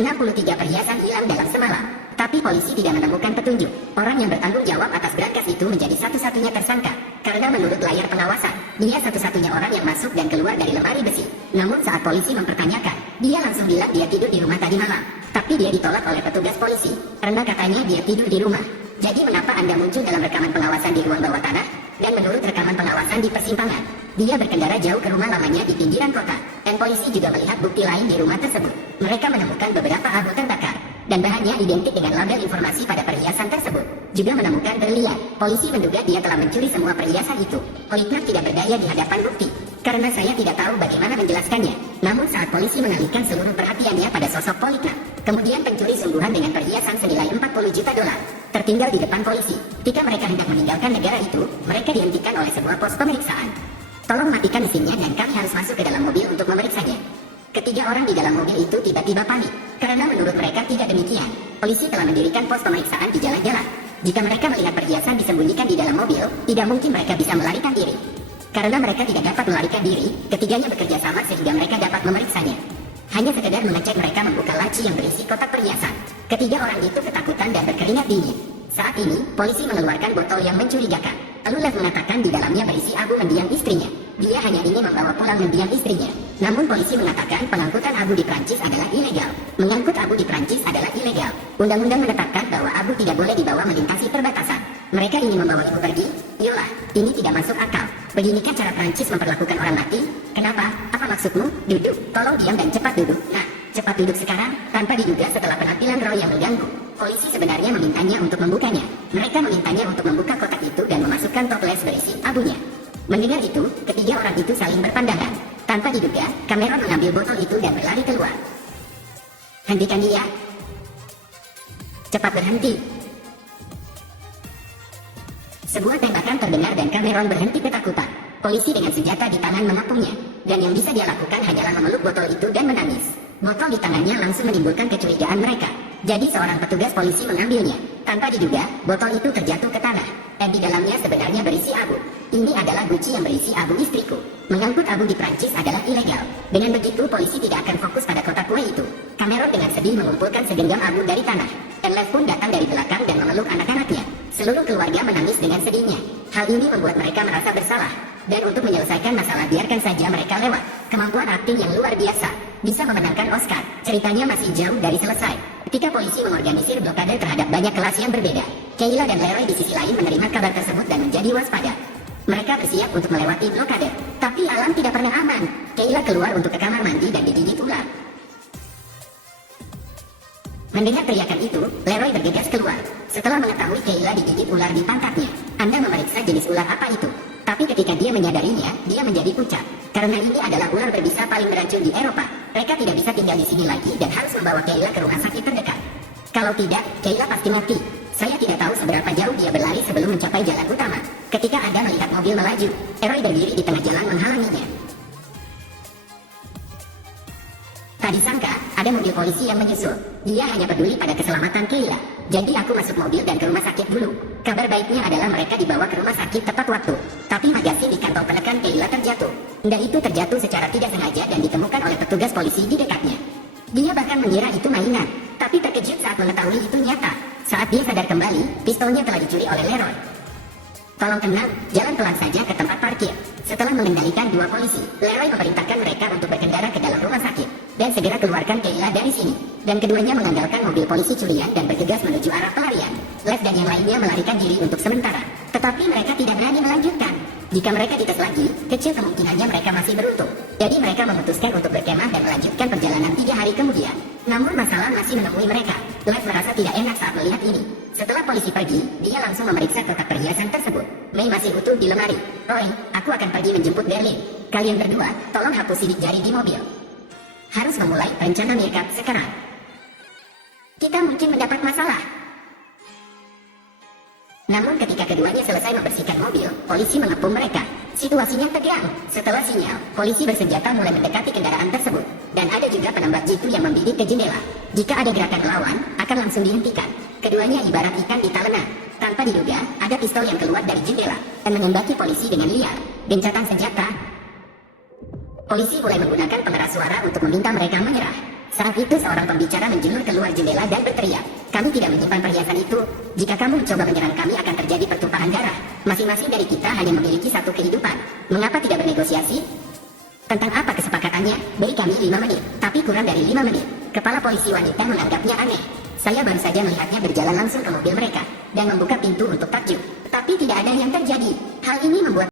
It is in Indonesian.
63 perhiasan hilang dalam semalam. Tapi polisi tidak menemukan petunjuk. Orang yang bertanggung jawab atas berangkas itu menjadi satu-satunya tersangka. Karena menurut layar pengawasan, dia satu-satunya orang yang masuk dan keluar dari lemari besi. Namun saat polisi mempertanyakan, dia langsung bilang dia tidur di rumah tadi malam. Tapi dia ditolak oleh petugas polisi, karena katanya dia tidur di rumah. Jadi mengapa Anda muncul dalam rekaman pengawasan di ruang bawah tanah? Dan menurut rekaman pengawasan di persimpangan, dia berkendara jauh ke rumah lamanya di pinggiran kota. Dan polisi juga melihat bukti lain di rumah tersebut. Mereka menemukan beberapa abu terbakar. Dan bahannya identik dengan label informasi pada perhiasan tersebut. Juga menemukan berlian. Polisi menduga dia telah mencuri semua perhiasan itu. Poliknaf tidak berdaya di hadapan bukti. Karena saya tidak tahu bagaimana menjelaskannya. Namun saat polisi mengalihkan seluruh perhatiannya pada sosok Poliknaf, kemudian pencuri sungguhan dengan perhiasan senilai 40 juta dolar tertinggal di depan polisi. Ketika mereka hendak meninggalkan negara itu, mereka dihentikan oleh sebuah pos pemeriksaan. Tolong matikan mesinnya dan kami harus masuk ke dalam mobil untuk memeriksanya. Ketiga orang di dalam mobil itu tiba-tiba panik, karena menurut mereka tidak demikian. Polisi telah mendirikan pos pemeriksaan di jalan-jalan. Jika mereka melihat perhiasan disembunyikan di dalam mobil, tidak mungkin mereka bisa melarikan diri. Karena mereka tidak dapat melarikan diri, ketiganya bekerja sama sehingga mereka dapat memeriksanya. Hanya sekedar mengecek mereka membuka laci yang berisi kotak perhiasan. Ketiga orang itu ketakutan dan berkeringat dingin. Saat ini, polisi mengeluarkan botol yang mencurigakan. Lalu Lev mengatakan di dalamnya berisi abu mendiang istrinya. Dia hanya ingin membawa pulang mendiang istrinya. Namun polisi mengatakan pengangkutan abu di Prancis adalah ilegal. Mengangkut abu di Prancis adalah ilegal. Undang-undang menetapkan bahwa abu tidak boleh dibawa melintasi perbatasan. Mereka ingin membawa ibu pergi? Yolah, ini tidak masuk akal. Beginikah cara Prancis memperlakukan orang mati? Kenapa? Apa maksudmu? Duduk. Tolong diam dan cepat duduk. Nah, cepat duduk sekarang. Tanpa diduga setelah penampilan Roy yang mengganggu, polisi sebenarnya memintanya untuk membukanya. Mereka memintanya untuk membuka kotak itu dan memasukkan toples berisi abunya. Mendengar itu, ketiga orang itu saling berpandangan. Tanpa diduga, Cameron mengambil botol itu dan berlari keluar. Hentikan dia. Cepat berhenti. Sebuah tembakan terdengar dan Cameron berhenti ketakutan. Polisi dengan senjata di tangan mengepungnya. Dan yang bisa dia lakukan hanyalah memeluk botol itu dan menangis. Botol di tangannya langsung menimbulkan kecurigaan mereka. Jadi seorang petugas polisi mengambilnya. Tanpa diduga, botol itu terjatuh ke tanah. Dan di dalamnya sebenarnya berisi abu. Ini adalah guci yang berisi abu istriku. Mengangkut abu di Prancis adalah ilegal. Dengan begitu, polisi tidak akan fokus pada kotak kue itu. Cameron dengan sedih mengumpulkan segenggam abu dari tanah. Dan Lev pun datang dari belakang dan memeluk anak-anaknya. Seluruh keluarga menangis dengan sedihnya. Hal ini membuat mereka merasa bersalah. Dan untuk menyelesaikan masalah, biarkan saja mereka lewat. Kemampuan akting yang luar biasa. Bisa memenangkan Oscar. Ceritanya masih jauh dari selesai. Ketika polisi mengorganisir blokade terhadap banyak kelas yang berbeda, Kayla dan Leroy di sisi lain menerima kabar tersebut dan menjadi waspada. Mereka bersiap untuk melewati blokade. Tapi alam tidak pernah aman. Kayla keluar untuk ke kamar mandi dan digigit ular. Mendengar teriakan itu, Leroy bergegas keluar. Setelah mengetahui Kayla digigit ular di pantatnya, Anda memeriksa jenis ular apa itu. Tapi ketika dia menyadarinya, dia menjadi pucat. Karena ini adalah ular berbisa paling beracun di Eropa. Mereka tidak bisa tinggal di sini lagi dan harus membawa Kayla ke rumah sakit terdekat. Kalau tidak, Kayla pasti mati. Saya tidak tahu seberapa jauh dia berlari sebelum mencapai jalan utama. Ketika Anda melihat mobil melaju, Leroy berdiri di tengah jalan menghalanginya. Tak disangka, ada mobil polisi yang menyusul. Dia hanya peduli pada keselamatan Kayla. Jadi aku masuk mobil dan ke rumah sakit dulu. Kabar baiknya adalah mereka dibawa ke rumah sakit tepat waktu. Tapi magasi di kantong penekan Kayla terjatuh. Benda itu terjatuh secara tidak sengaja dan ditemukan oleh petugas polisi di dekatnya. Dia bahkan mengira itu mainan, tapi terkejut saat mengetahui itu nyata. Saat dia sadar kembali, pistolnya telah dicuri oleh Leroy. Tolong tenang, jalan pelan saja ke tempat parkir. Setelah mengendalikan dua polisi, Leroy memerintahkan mereka untuk berkendara ke dalam rumah sakit dan segera keluarkan Kayla dari sini. Dan keduanya mengandalkan mobil polisi curian dan bergegas menuju arah pelarian. Lev dan yang lainnya melarikan diri untuk sementara. Tetapi mereka tidak berani melanjutkan. Jika mereka dites lagi, kecil kemungkinannya mereka masih beruntung. Jadi mereka memutuskan untuk berkemah dan melanjutkan perjalanan 3 hari kemudian. Namun masalah masih menemui mereka. Lev merasa tidak enak saat melihat ini. Setelah polisi pergi, dia langsung memeriksa kotak perhiasan tersebut. Mei masih utuh di lemari. Roy, aku akan pergi menjemput Berlin. Kalian berdua, tolong hapus sidik jari di mobil. Harus memulai rencana meerkat sekarang. Kita mungkin mendapat masalah. Namun ketika keduanya selesai membersihkan mobil, polisi mengepung mereka. Situasinya tegang. Setelah sinyal, polisi bersenjata mulai mendekati kendaraan tersebut. Dan ada juga penembak jitu yang membidik ke jendela. Jika ada gerakan lawan, akan langsung dihentikan. Keduanya ibarat ikan di talenan. Tanpa diduga, ada pistol yang keluar dari jendela dan menembaki polisi dengan liar. Gencatan senjata. Polisi mulai menggunakan pengeras suara untuk meminta mereka menyerah. Saat itu seorang pembicara menjulur keluar jendela dan berteriak, "Kami tidak menyimpan perhiasan itu. Jika kamu mencoba menyerang kami akan terjadi pertumpahan darah. Masing-masing dari kita hanya memiliki satu kehidupan. Mengapa tidak bernegosiasi? Tentang apa kesepakatannya? Beri kami 5 menit." Tapi kurang dari 5 menit, kepala polisi wanita menganggapnya aneh. "Saya baru saja melihatnya berjalan langsung ke mobil mereka dan membuka pintu untuk takjub. Tapi tidak ada yang terjadi. Hal ini membuat